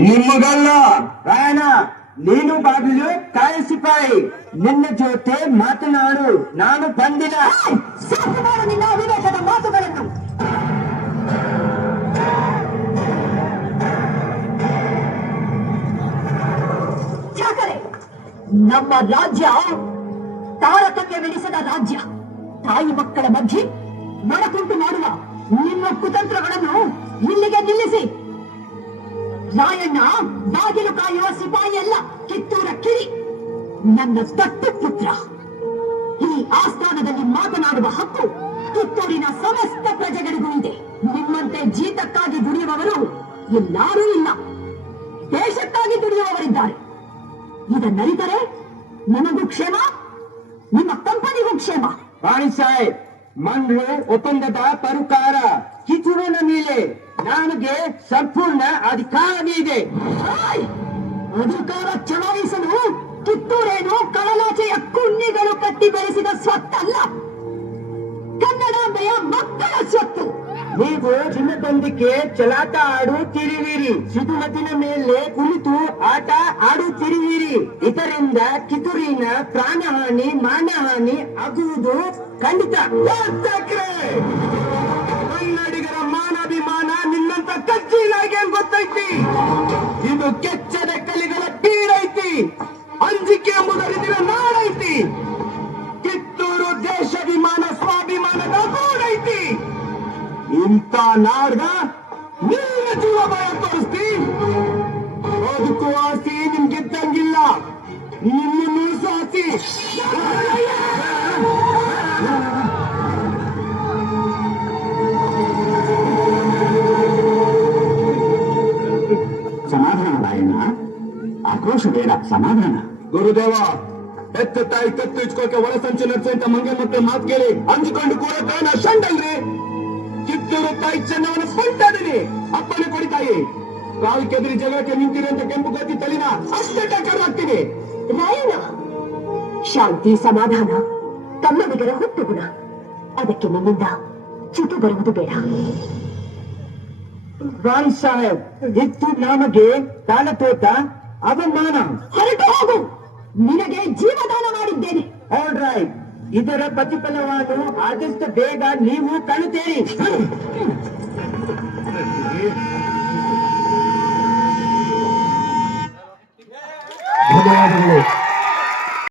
ನಿಮ್ಮಗಲ್ಲ ರಾಯಣ, ನೀನು ಬಾಗಿಲು ಕಾಯಿ ಸಿಪಾಯಿ, ನಿನ್ನ ಜೊತೆ ಮಾತನಾಡು ನಾನು ಬಂದಿಲ್ಲ. ಸಾಕು ಮಾಡು ನಿನ್ನ ಅವಿವೇಕದ ಮಾತುಗಳನ್ನು. ಚಾಕರೆ, ನಮ್ಮ ರಾಜ್ಯ ತಾರತಮ್ಯವೆನಿಸದ ರಾಜ್ಯ. ತಾಯಿ ಮಕ್ಕಳ ಮಧ್ಯೆ ಮನಕುಂಟು ಮಾಡುವ ನಿಮ್ಮ ಕುತಂತ್ರಗಳನ್ನು ಇಲ್ಲಿಗೆ ನಿಲ್ಲಿಸಿ. ರಾಯಣ್ಣ ಬಾಗಿಲು ಕಾಯುವ ಸಿಪಾಯಿ ಅಲ್ಲ, ಕಿತ್ತೂರ ಕಿರಿ, ನನ್ನ ದತ್ತು ಪುತ್ರ. ಈ ಆಸ್ಥಾನದಲ್ಲಿ ಮಾತನಾಡುವ ಹಕ್ಕು ಕಿತ್ತೂರಿನ ಸಮಸ್ತ ಪ್ರಜೆಗಳಿಗೂ ಇದೆ. ನಿಮ್ಮಂತೆ ಜೀತಕ್ಕಾಗಿ ದುಡಿಯುವವರು ಎಲ್ಲರೂ ಇಲ್ಲ, ದೇಶಕ್ಕಾಗಿ ದುಡಿಯುವವರಿದ್ದಾರೆ. ಇದನ್ನರಿತರೆ ನನಗೂ ಕ್ಷೇಮ, ನಿಮ್ಮ ಕಂಪನಿಗೂ ಕ್ಷೇಮ. ರಾಣಿ ಸಾಹೇಬ್, ಮಂಡ್ರು ಒಪ್ಪಂದದ ಪ್ರಕಾರ ಕಿತ್ತೂರಿನ ಮೇಲೆ ನನಗೆ ಸಂಪೂರ್ಣ ಅಧಿಕಾರ ಇದೆ. ಅಧಿಕಾರ ಚಲಾಯಿಸಲು ಕಿತ್ತೂರೇನು ಕಳಲಾಚೆಯ ಕುಣ್ಣಿಗಳು ಕಟ್ಟಿ ಬೆಳೆಸಿದ ಸ್ವತ್ತಲ್ಲ, ಕನ್ನಡಾಂಬೆಯ ಮಕ್ಕಳ ಸ್ವತ್ತು. ನೀವು ಚಿನ್ನದೊಂದಿಗೆ ಚಲಾಟ ಆಡುತ್ತಿರುವಿರಿ, ಸಿದುಮತಿನ ಮೇಲೆ ಕುಳಿತು ಆಟ ಆಡುತ್ತಿರುವಿರಿ. ಇದರಿಂದ ಕಿತ್ತೂರಿನ ಪ್ರಾಣಹಾನಿ ಮಾನಹಾನಿ ಆಗುವುದು ಖಂಡಿತ. ಕನ್ನಡಿಗರ ಮಾನಾಭಿಮಾನ ನಿನ್ನಂತ ಕಚ್ಚಿಲಾಗೆ ಗೊತ್ತೈತಿ. ಇದು ಕೆಚ್ಚದ ಕಲಿಗಳ ಬೀಡೈತಿ, ಅಂಜಿಕೆ ಎಂಬುದರಿದಿನ ನಾಡೈತಿ. ಕಿತ್ತೂರು ದೇಶಾಭಿಮಾನ ಸ್ವಾಭಿಮಾನದ ಗೂಡೈತಿ. ಇಂಥ ನಾಡ್ಗ ನೀನು ಜೀವ ಭಯ ತೋರಿಸ್ತಿ. ಬದುಕುವ ಆಸೆ ನಿಮ್ಗಿದ್ದಂಗಿಲ್ಲ, ನಿಮ್ಮನ್ನು ಸಾಸಿ. ಸಮಾಧಾನ ರಾಯಣ್ಣ, ಆಕ್ರೋಶ ಬೇಡ, ಸಮಾಧಾನ. ಗುರುದೇವ, ಎತ್ತ ತಾಯಿ ಕತ್ತು ಇಚ್ಕೋಕೆ ಒಳ ಸಂಚು ನಡೆಸುವಂತ ಮಂಗೆ ಮಕ್ಕಳು ಮಾತು ಕೇಳಿ ಅಂಜಿಕೊಂಡು ಕೂಡ ನಾ ಶಂಡಲ್ರಿ. ಕಿತ್ತೂರು ತಾಯಿ ಚೆನ್ನವನ ಸ್ವಂತದಿನಿ, ಅಪ್ಪನ ಕೊಡಿ ತಾಯಿ. ಕಾಲು ಕೆದರಿ ಜಗಳಕ್ಕೆ ನಿಂತಿರುವಂತ ಕೆಂಪು ಗೋತಿ ತಲಿನ ಅಷ್ಟೇ ಟಕ್ಕರಾಗ್ತೀನಿ. ರಾಯಣ್ಣ, ಶಾಂತಿ ಸಮಾಧಾನ ಕನ್ನಡಿಗರ ಹುಟ್ಟು ಗುಣ. ಅದಕ್ಕೆ ನನ್ನಿಂದ ಚ್ಯುತಿ ಬರುವುದು ಬೇಡ. ರಾಣಿ ಸಾಹೇಬ್, ಇತ್ತು ನಮಗೆ ಕಾಲತೋಟ ಅವಮಾನ. ಹೊರಟು ಹೋಗು, ನಿನಗೆ ಜೀವದಾನ ಮಾಡಿದ್ದೇನೆ. ಆಲ್ ರೈಟ್, ಇದರ ಪ್ರತಿಫಲವನ್ನು ಆದಷ್ಟು ಬೇಗ ನೀವು ಕಾಣುತ್ತೀರಿ. ಧನ್ಯವಾದಗಳು.